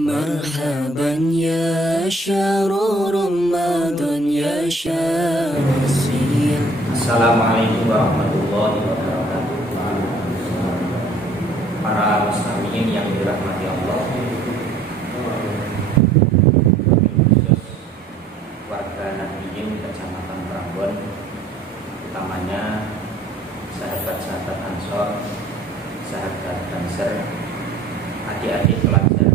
مرحبا يا شهر رمضان يا شهر الصيام. Assalamualaikum warahmatullahi wabarakatuh. Para muslimin yang dirahmati Allah, khusus warga Nahdliyin Kecamatan Prambon, utamanya sahabat-sahabat Ansor, sahabat Banser, adik-adik pelajar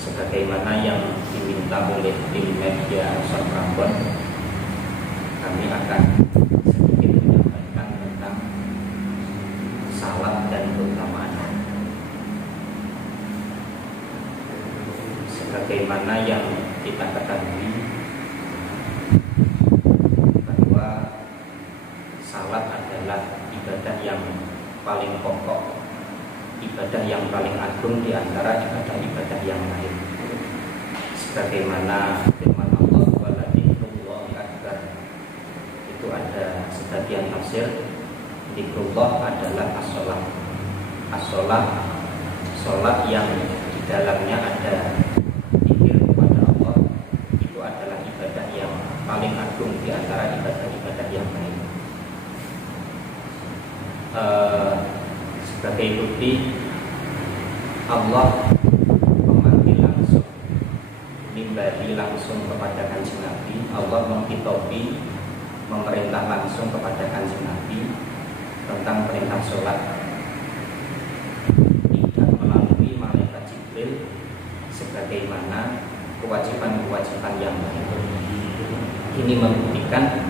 sebagaimana yang diminta oleh tim media Ansor Prambon, kami akan sedikit menyampaikan tentang salat dan keutamaannya. Sebagaimana yang kita ketahui bahwa salat adalah ibadah yang paling pokok, ibadah yang paling agung di antara ibadah-ibadah yang lain. Sebagaimana firman Allah, wala dzikrullahi akbar, itu ada sebagian tafsir, dzikrullah adalah as-shalah. As-shalah, salat yang di dalamnya ada zikir kepada Allah, itu adalah ibadah yang paling agung di antara ibadah-ibadah yang lain. Sebagai bukti, Allah memanggil langsung, nimbali langsung kepada Kanjeng Nabi. Allah menghitopi, memerintah langsung kepada Kanjeng Nabi tentang perintah sholat, tidak melalui malaikat Jibril sebagaimana kewajiban-kewajiban yang lain. Ini membuktikan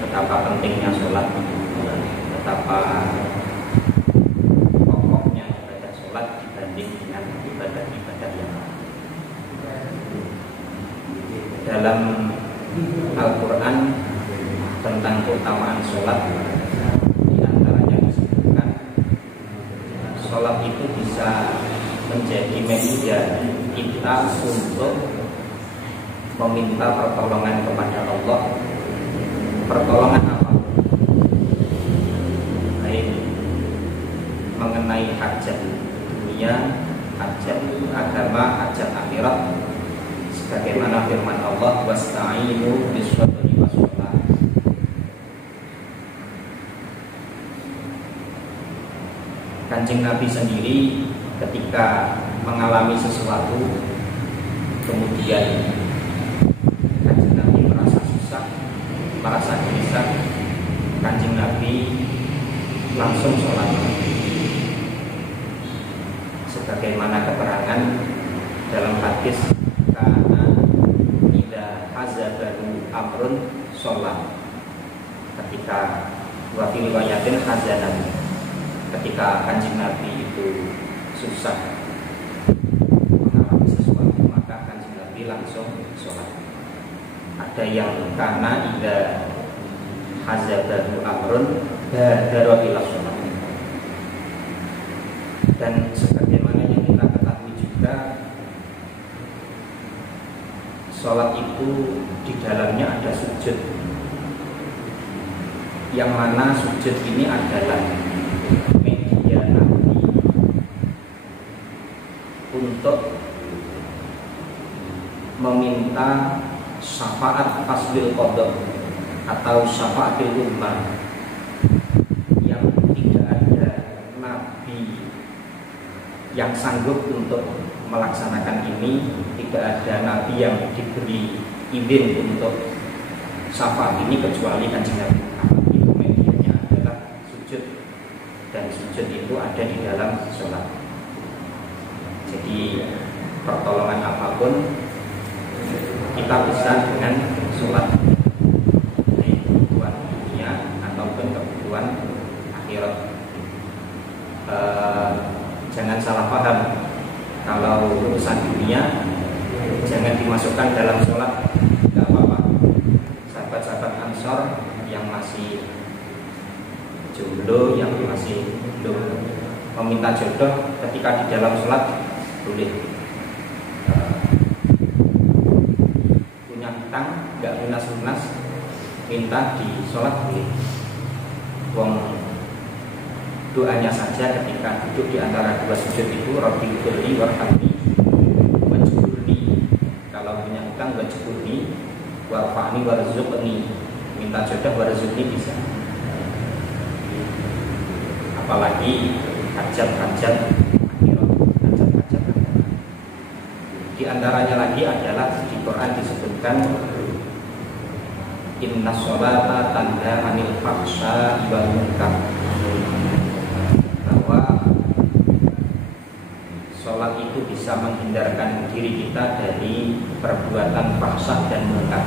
betapa pentingnya sholat, betapa dengan ibadah-ibadah yang lain. Dalam Al-Quran tentang keutamaan sholat, di antaranya disebutkan sholat itu bisa menjadi media kita untuk meminta pertolongan kepada Allah. Pertolongan apa? Baik mengenai hajat hajat agama, hajat akhirat, sebagaimana firman Allah, wasta'inu bis-sabri was-shalah. Kanjeng Nabi sendiri ketika mengalami sesuatu, kemudian Kanjeng Nabi merasa susah, merasa gelisah, Kanjeng Nabi langsung sholat. Sebagaimana keterangan dalam hadis, karena idza hazabahu amrun sholat, ketika wa fi riwayatin hazanan, ketika Kanjeng Nabi itu susah mengalami sesuatu, maka Kanjeng Nabi langsung sholat. Ada yang karena idza hazabahu amrun badara ila sholat. Dan sebagaimana yang kita ketahui juga, sholat itu di dalamnya ada sujud, yang mana sujud ini adalah media Nabi untuk meminta syafaat faslil qadha atau syafaatil ummah, yang tidak ada Nabi yang sanggup untuk melaksanakan ini. Tidak ada Nabi yang diberi izin untuk syafaat ini kecuali Kanjeng Nabi Muhammad. Itu medianya adalah sujud, dan sujud itu ada di dalam sholat. Jadi pertolongan apapun kita bisa dengan sholat, baik kebutuhan dunia ataupun kebutuhan akhirat. Jangan salah paham, kalau urusan dunia jangan dimasukkan dalam sholat, tidak apa-apa. Sahabat-sahabat Ansor yang masih jomblo, yang masih belum meminta jodoh, ketika di dalam sholat boleh. Punya hutang, nggak lunas-lunas, minta di sholat boleh. Wong doanya saja ketika duduk di antara dua sujud itu, Rabbi ghfirli warhamni wajburni, kalau punya utang wajburni, warfa'ni warzuqni, minta jodoh warzuqni bisa. Apalagi hajat-hajat akhirat, hajat-hajat akhirat. Di antaranya lagi adalah di Quran disebutkan inna sholata tanha anil fahsya wal munkar, bahwa sholat itu bisa menghindarkan diri kita dari perbuatan fahsya dan munkar.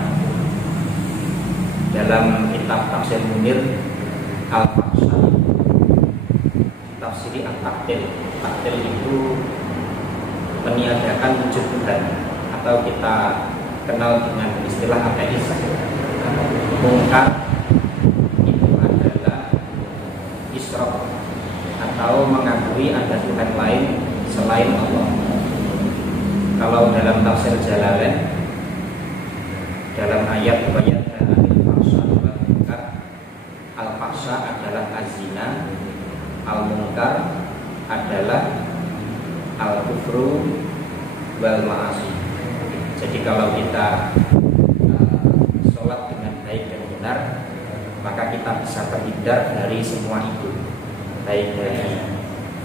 Dalam kitab Tafsir Munir Al-Fahsya tafsiri At-Ta'til, Ta'til itu meniadakan wujud Tuhan, atau kita kenal dengan istilah ateis. Mungkar itu adalah isyraq, atau mengakui ada Tuhan lain selain Allah. Kalau dalam tafsir Jalalain, dalam ayat bayat anil fahsya wal munkar, al-fahsya adalah azina, al-munkar adalah al-kufru wal ma'asi. Jadi kalau kita sholat dengan baik dan benar, maka kita bisa terhindar dari semua itu, baik dari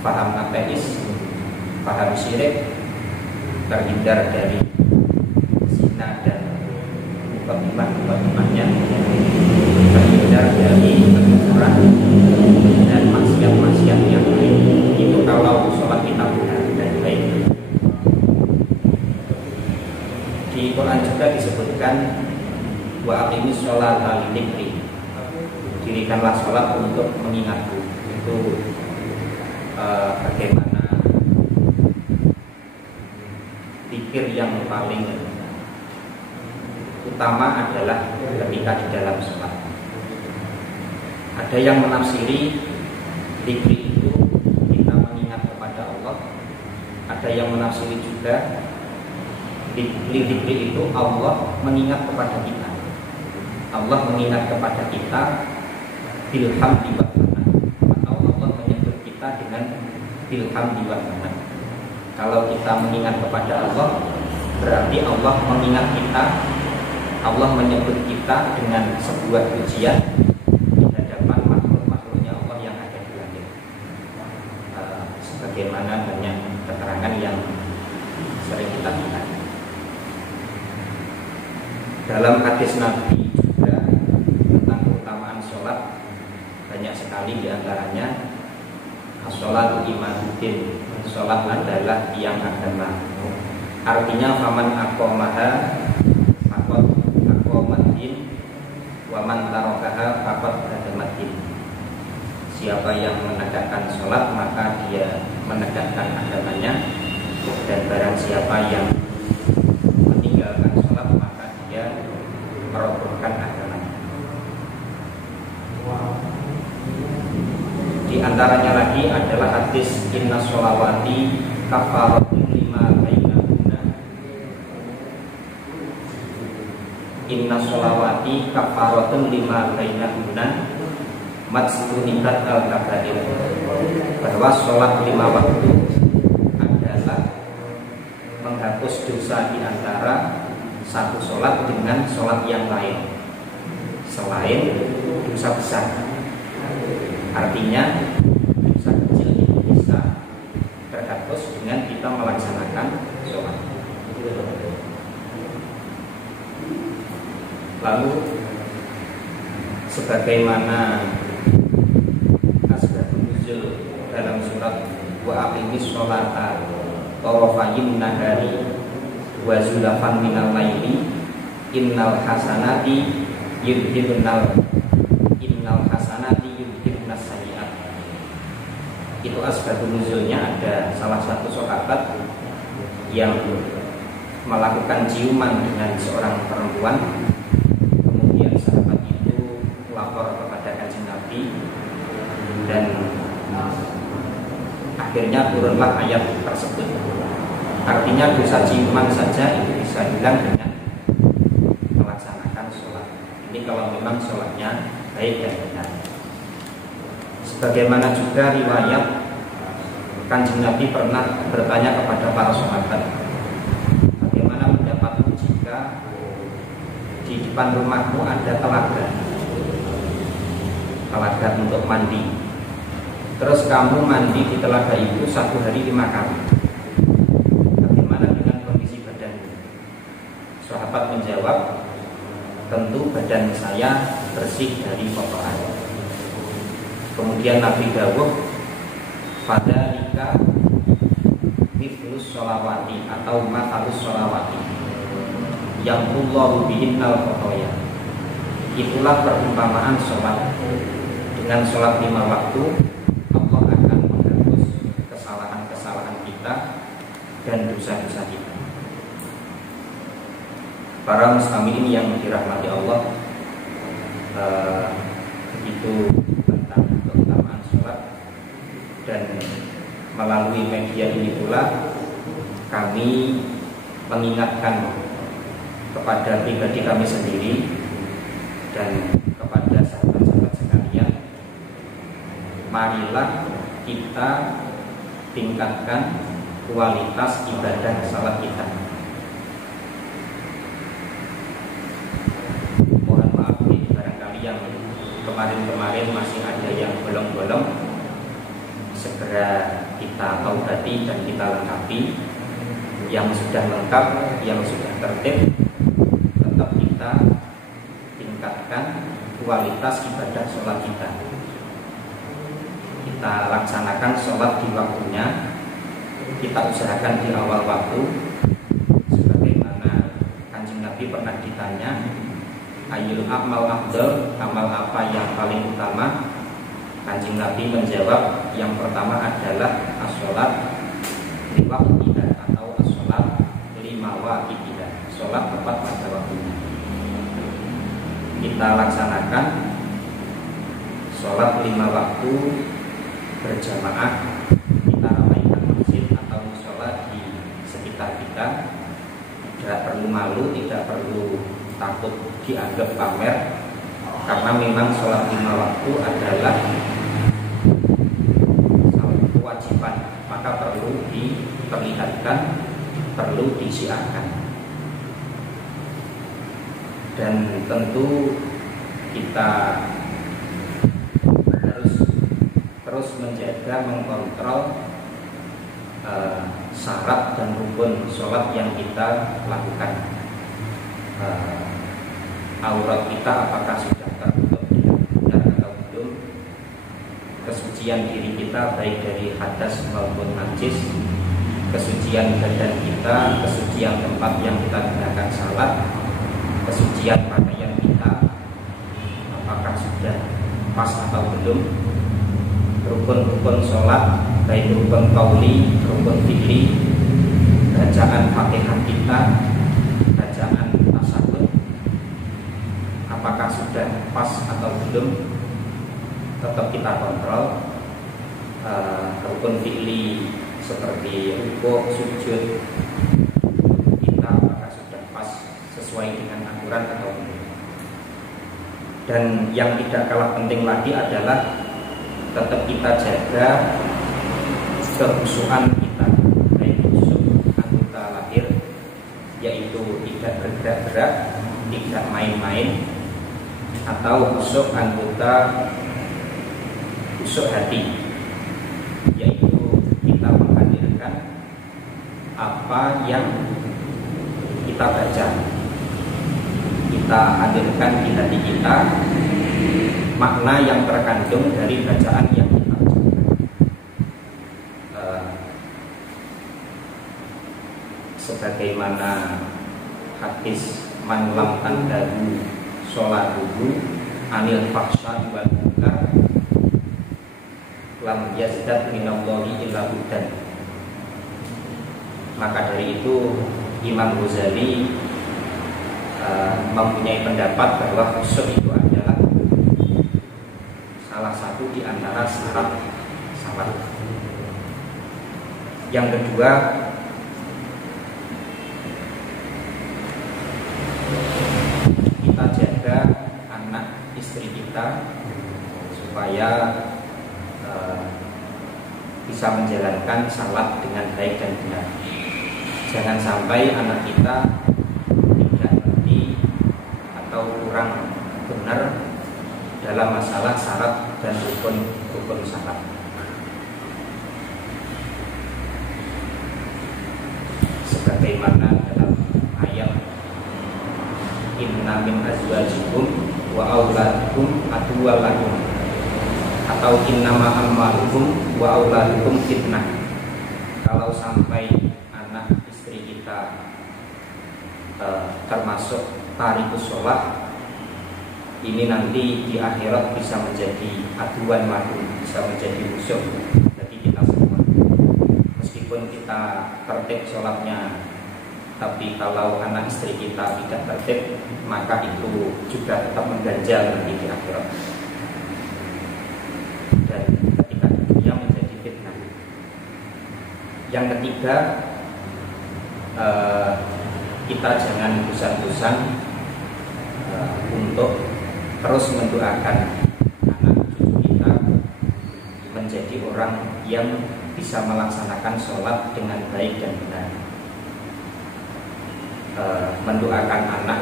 paham ateis, paham syirik, terhindar dari zina dan mukadimah-mukadimahnya, terhindar dari kekufuran dan maksiat-maksiat yang lain. Itu kalau sholat kita benar dan baik. Di Quran juga disebutkan wa aqimis sholata lidzikri, dirikanlah sholat untuk mengingatku. Itu bagaimana zikir yang paling utama adalah ketika di dalam sholat. Ada yang menafsiri zikri itu kita mengingat kepada Allah. Ada yang menafsiri juga zikri itu Allah mengingat kepada kita. Allah mengingat kepada kita bilhamdi wa thanan, atau Allah menyebut kita dengan bilhamdi wa thanan. Kalau kita mengingat kepada Allah, berarti Allah mengingat kita. Allah menyebut kita dengan sebuah pujian di hadapan makhluk-makhluknya Allah yang ada di langit. Sebagaimana banyak keterangan yang sering kita lihat dalam hadis Nabi juga tentang keutamaan sholat, banyak sekali diantaranya as-sholatu imaduddin, sholat adalah tiang agama. Artinya faman aqomaha faqad aqomaddin wa man tarakaha faqad hadamaddin. Siapa yang menegakkan sholat maka dia menegakkan agamanya, dan barang siapa yang meninggalkan sholat maka dia merobohkan agamanya. Di antaranya lagi adalah hadis inna sholawati kafaratun lima bainahunna. Inna sholawati kafaratun lima bainahunna majtunibat al-kabair, bahwa sholat 5 waktu adalah menghapus dosa di antara satu sholat dengan sholat yang lain selain dosa besar. Artinya dosa kecil itu bisa terhapus dengan kita melaksanakan sholat. Lalu sebagaimana asbabun nuzul dalam surat wa aqimis sholata tarafayin nahari wa zulafan minal laili innal hasanati yudhibunal sayyi'at. Itu asbabun nuzulnya ada salah satu sahabat yang melakukan ciuman dengan seorang perempuan. Kemudian sahabat itu lapor kepada Kanjeng Nabi, dan akhirnya turunlah ayat tersebut. Artinya dosa ciuman saja itu bisa hilang dengan melaksanakan sholat. Ini kalau memang sholatnya baik dan benar. Sebagaimana juga riwayat Kanjeng Nabi pernah bertanya kepada para sahabat, bagaimana pendapatmu jika di depan rumahmu ada telaga untuk mandi, terus kamu mandi di telaga itu 1 hari 5 kali, bagaimana dengan kondisi badanmu? Sahabat menjawab, tentu badan saya bersih dari kotoran. Kemudian Nabi dawuh, fadzalika mithlus sholawati atau mathalus sholawati yamhullahu bihinnal khotoya. Itulah perumpamaan sholat. Dengan sholat 5 waktu Allah akan menghapus kesalahan-kesalahan kita dan dosa-dosa kita. Para muslimin yang dirahmati Allah, begitu tentang keutamaan sholat, dan melalui media ini pula kami mengingatkan kepada pribadi kami sendiri dan kepada sahabat-sahabat sekalian, marilah kita tingkatkan kualitas ibadah salat kita. Mohon maaf nih, barangkali yang kemarin-kemarin masih ada yang bolong-bolong, segera kita taubati dan kita lengkapi. Yang sudah lengkap, yang sudah tertib, tetap kita tingkatkan kualitas ibadah sholat kita. Kita laksanakan sholat di waktunya, kita usahakan di awal waktu. Sebagaimana Kanjeng Nabi pernah ditanya, ayyul a'mal afdal, amal apa yang paling utama? Kanjeng Nabi menjawab, yang pertama adalah as-sholat di waktiha atau as-sholat lima waqtiha, sholat tepat pada waktunya. Kita laksanakan sholat 5 waktu berjamaah, kita ramaikan masjid atau sholat di sekitar kita. Tidak perlu malu, tidak perlu takut dianggap pamer, karena memang sholat 5 waktu adalah kewajiban, maka perlu diperlihatkan, perlu disiarkan. Dan tentu kita harus terus menjaga, mengkontrol syarat dan rukun sholat yang kita lakukan. Aurat kita apakah sudah tertutup dengan benar atau belum, kesucian diri kita baik dari hadas maupun najis, kesucian badan kita, kesucian tempat yang kita gunakan salat, kesucian pakaian kita apakah sudah pas atau belum, rukun-rukun sholat baik rukun qauli, rukun fi'li, bacaan Fatihah kita, bacaan tasyahud apakah sudah pas atau belum, tetap kita kontrol. Rukun fi'li seperti rukuk, sujud kita apakah sudah pas sesuai dengan aturan atau belum. Dan yang tidak kalah penting lagi adalah tetap kita jaga kekhusyuan kita, baik khusyuk anggota lahir, yaitu tidak bergerak-gerak, tidak main-main, atau khusyuk anggota khusyuk hati, yaitu kita menghadirkan apa yang kita baca, kita hadirkan di hati kita makna yang terkandung dari bacaan yang kita baca. Sebagaimana hadis man lam tandahu sholatuhu anil fahsya wal munkar lam yazdad minallahi illa hudan. Maka dari itu Imam Ghazali mempunyai pendapat bahwa khusyuk itu adalah salah satu di antara syarat salat. Yang kedua, kita jaga anak istri kita supaya bisa menjalankan salat dengan baik dan benar. Jangan sampai anak kita tidak ngerti atau kurang benar dalam masalah syarat dan rukun salat. Sebagaimana dalam ayat inna min azwajikum wa auladikum aduwwal lakum, atau innama amwalukum wa auladukum fitnah. Kalau sampai anak istri kita termasuk tarikus sholat, ini nanti di akhirat bisa menjadi aduan lakum, bisa menjadi musuh bagi kita semua. Meskipun kita tertib sholatnya, tapi kalau anak istri kita tidak tertib, maka itu juga tetap mengganjal nanti di akhirat. Dan ketika dunia menjadi fitnah. Yang ketiga, kita jangan bosan-bosan untuk terus mendoakan anak cucu kita menjadi orang yang bisa melaksanakan sholat dengan baik dan benar. Mendoakan anak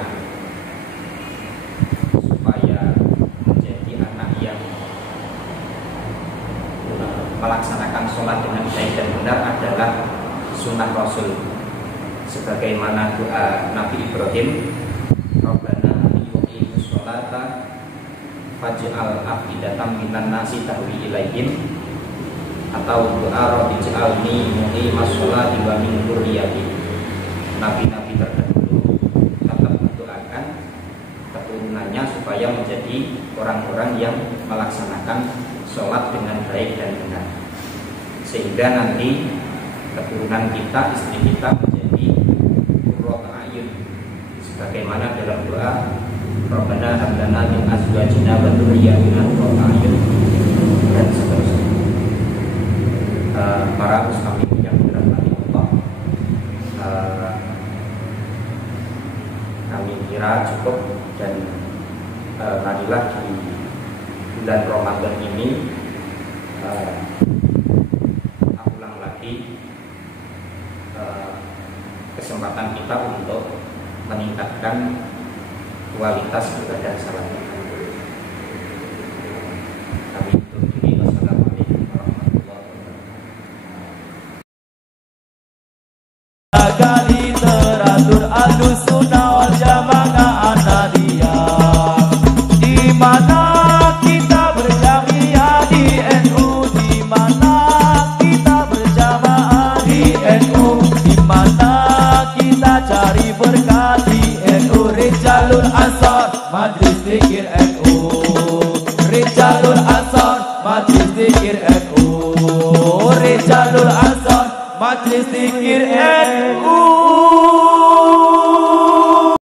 supaya menjadi anak yang melaksanakan sholat dengan baik dan benar adalah sunnah Rasul. Sebagaimana doa Nabi Ibrahim, Rabbana yuqimus sholata faj'al afidatan minan nasi tahwi ilaihim, atau doa Rabbi ij'alni muqimas sholati wa min dzurriyyati. Nabi-nabi terdahulu tetap mendoakan keturunannya supaya menjadi orang-orang yang melaksanakan sholat dengan baik dan benar, sehingga nanti keturunan kita, istri kita menjadi qurratu a'yun, sebagaimana dalam doa Rabbana hab lana min azwajina wa dzurriyyatina qurrata a'yun dan seterusnya. Para muslimin yang dirahmati Allah, kami kira cukup, dan marilah di bulan Ramadan ini ulang lagi kesempatan kita untuk meningkatkan kualitas ibadah salat. Kami tutup diri. Wassalamualaikum warahmatullahi wabarakatuh. Kali teratur Ahlus Sunnah wal Jamaah Ahmadiyah, di mana kita berjamaah di NU, di mana kita berjamaah di NU, di mana kita cari berkat di NU. Rijalul Ansar Majlis Zikir NU, Rijalul Ansar Majlis Zikir NU, Rijalul Ansar Majlis Zikir NU.